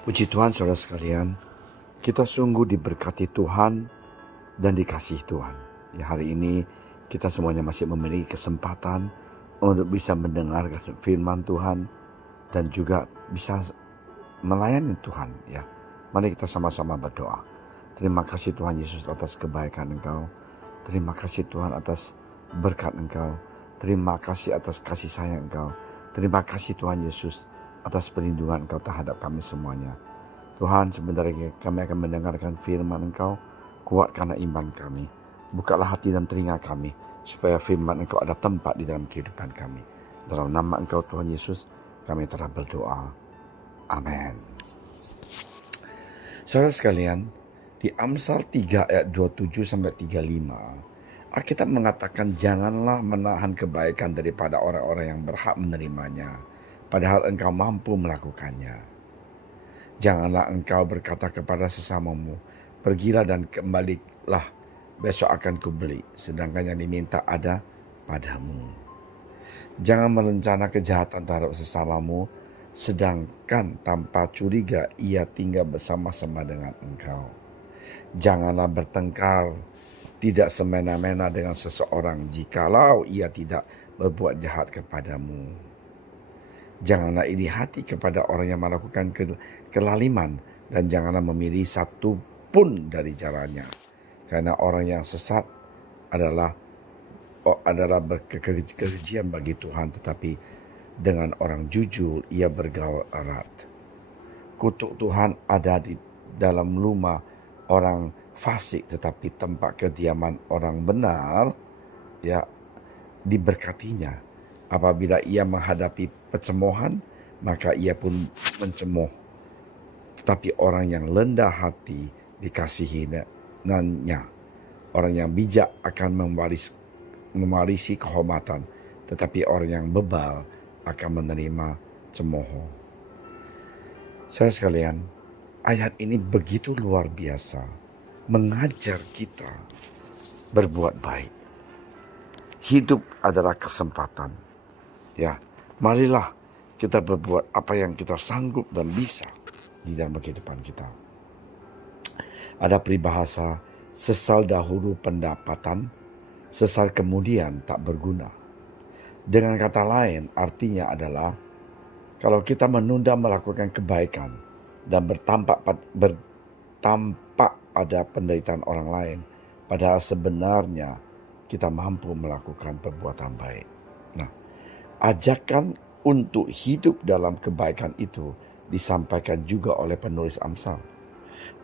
Puji Tuhan saudara sekalian, kita sungguh diberkati Tuhan dan dikasihi Tuhan. Hari ini kita semuanya masih memiliki kesempatan untuk bisa mendengarkan firman Tuhan dan juga bisa melayani Tuhan. Mari kita sama-sama berdoa. Terima kasih Tuhan Yesus atas kebaikan Engkau. Terima kasih Tuhan atas berkat Engkau. Terima kasih atas kasih sayang Engkau. Terima kasih Tuhan Yesus atas perlindungan Engkau terhadap kami semuanya. Tuhan, sebentar lagi kami akan mendengarkan firman Engkau. Kuatkanlah iman kami. Bukalah hati dan telinga kami, supaya firman Engkau ada tempat di dalam kehidupan kami. Dalam nama Engkau Tuhan Yesus, kami telah berdoa. Amin. Saudara sekalian, di Amsal 3 ayat 27-35, Alkitab mengatakan janganlah menahan kebaikan daripada orang-orang yang berhak menerimanya, padahal engkau mampu melakukannya. Janganlah engkau berkata kepada sesamamu, pergilah dan kembalilah, besok akan kubeli, sedangkan yang diminta ada padamu. Jangan merencana kejahatan terhadap sesamamu, sedangkan tanpa curiga ia tinggal bersama-sama dengan engkau. Janganlah bertengkar tidak semena-mena dengan seseorang jikalau ia tidak berbuat jahat kepadamu. Janganlah iri hati kepada orang yang melakukan kelaliman, dan janganlah memilih satu pun dari jalannya. Karena orang yang sesat adalah kekejian bagi Tuhan, tetapi dengan orang jujur ia bergaul erat. Kutuk Tuhan ada di dalam rumah orang fasik, tetapi tempat kediaman orang benar diberkatinya. Apabila ia menghadapi pencemoohan, maka ia pun mencemoh. Tetapi orang yang rendah hati dikasihinya. Orang yang bijak akan mewarisi kehormatan, tetapi orang yang bebal akan menerima cemooh. Saudara sekalian, ayat ini begitu luar biasa, mengajar kita berbuat baik. Hidup adalah kesempatan. Marilah kita berbuat apa yang kita sanggup dan bisa di dalam kehidupan kita. Ada peribahasa, sesal dahulu pendapatan, sesal kemudian tak berguna. Dengan kata lain, artinya adalah kalau kita menunda melakukan kebaikan dan bertampak pada penderitaan orang lain, padahal sebenarnya kita mampu melakukan perbuatan baik. Ajakan untuk hidup dalam kebaikan itu disampaikan juga oleh penulis Amsal.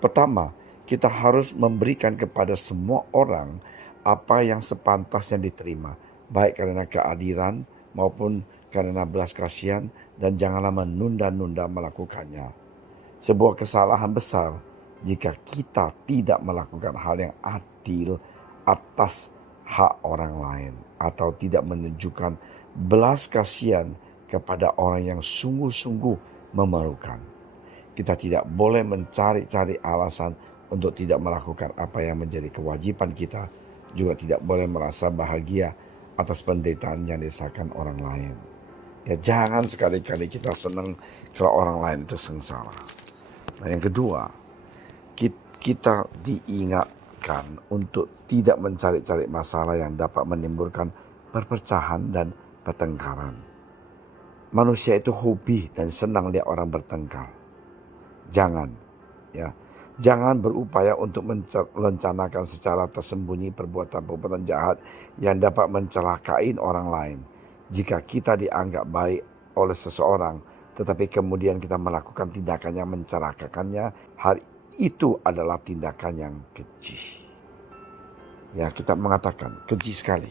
Pertama, kita harus memberikan kepada semua orang apa yang sepantasnya diterima, baik karena keadilan maupun karena belas kasihan, dan janganlah menunda-nunda melakukannya. Sebuah kesalahan besar jika kita tidak melakukan hal yang adil atas hak orang lain, atau tidak menunjukkan belas kasihan kepada orang yang sungguh-sungguh memerlukan. Kita tidak boleh mencari-cari alasan untuk tidak melakukan apa yang menjadi kewajiban kita, juga tidak boleh merasa bahagia atas penderitaan yang dirasakan orang lain. Jangan sekali-kali kita senang kalau orang lain itu sengsara. Yang kedua, kita diingatkan untuk tidak mencari-cari masalah yang dapat menimbulkan perpecahan dan pertengkaran. Manusia itu hobi dan senang lihat orang bertengkar. Jangan berupaya untuk merencanakan secara tersembunyi perbuatan-perbuatan jahat yang dapat mencelakai orang lain. Jika kita dianggap baik oleh seseorang, tetapi kemudian kita melakukan tindakan yang mencelakakannya, hal itu adalah tindakan yang keji. Kita mengatakan keji sekali.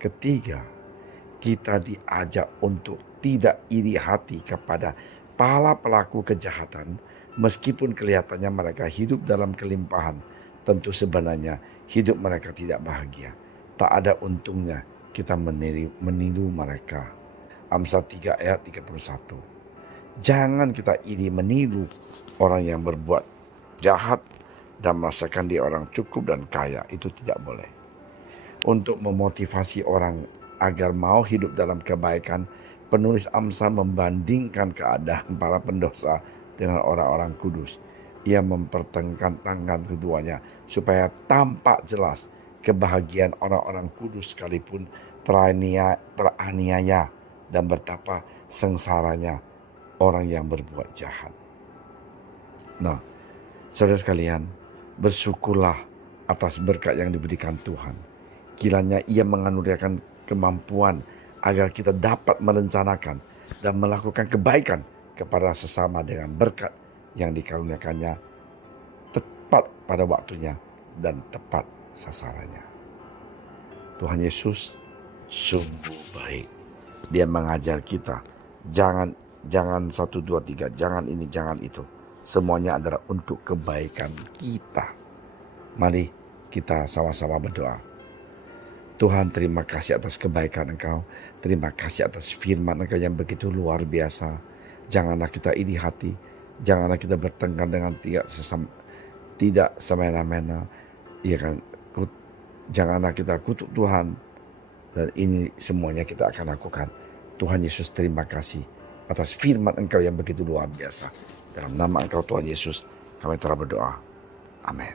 Ketiga, kita diajak untuk tidak iri hati kepada para pelaku kejahatan, meskipun kelihatannya mereka hidup dalam kelimpahan. Tentu sebenarnya hidup mereka tidak bahagia. Tak ada untungnya kita meniru mereka. Amsal 3 ayat 31. Jangan kita iri meniru orang yang berbuat jahat dan merasakan dia orang cukup dan kaya. Itu tidak boleh. Untuk memotivasi orang agar mau hidup dalam kebaikan, penulis Amsal membandingkan keadaan para pendosa dengan orang-orang kudus. Ia mempertentangkan tangan keduanya supaya tampak jelas kebahagiaan orang-orang kudus sekalipun teraniaya dan betapa sengsaranya orang yang berbuat jahat. Nah, saudara sekalian, bersyukurlah atas berkat yang diberikan Tuhan. Kiranya Ia menganugerakan kemampuan agar kita dapat merencanakan dan melakukan kebaikan kepada sesama dengan berkat yang dikaruniakannya tepat pada waktunya dan tepat sasarannya. Tuhan Yesus sungguh baik. Dia mengajar kita, jangan 1, 2, 3, jangan ini, jangan itu. Semuanya adalah untuk kebaikan kita. Mari kita sama-sama berdoa. Tuhan, terima kasih atas kebaikan Engkau. Terima kasih atas firman Engkau yang begitu luar biasa. Janganlah kita iri hati. Janganlah kita bertengkar dengan tidak semena-mena. Ya kan? Janganlah kita kutuk Tuhan. Dan ini semuanya kita akan lakukan. Tuhan Yesus, terima kasih atas firman Engkau yang begitu luar biasa. Dalam nama Engkau Tuhan Yesus, kami telah berdoa. Amin.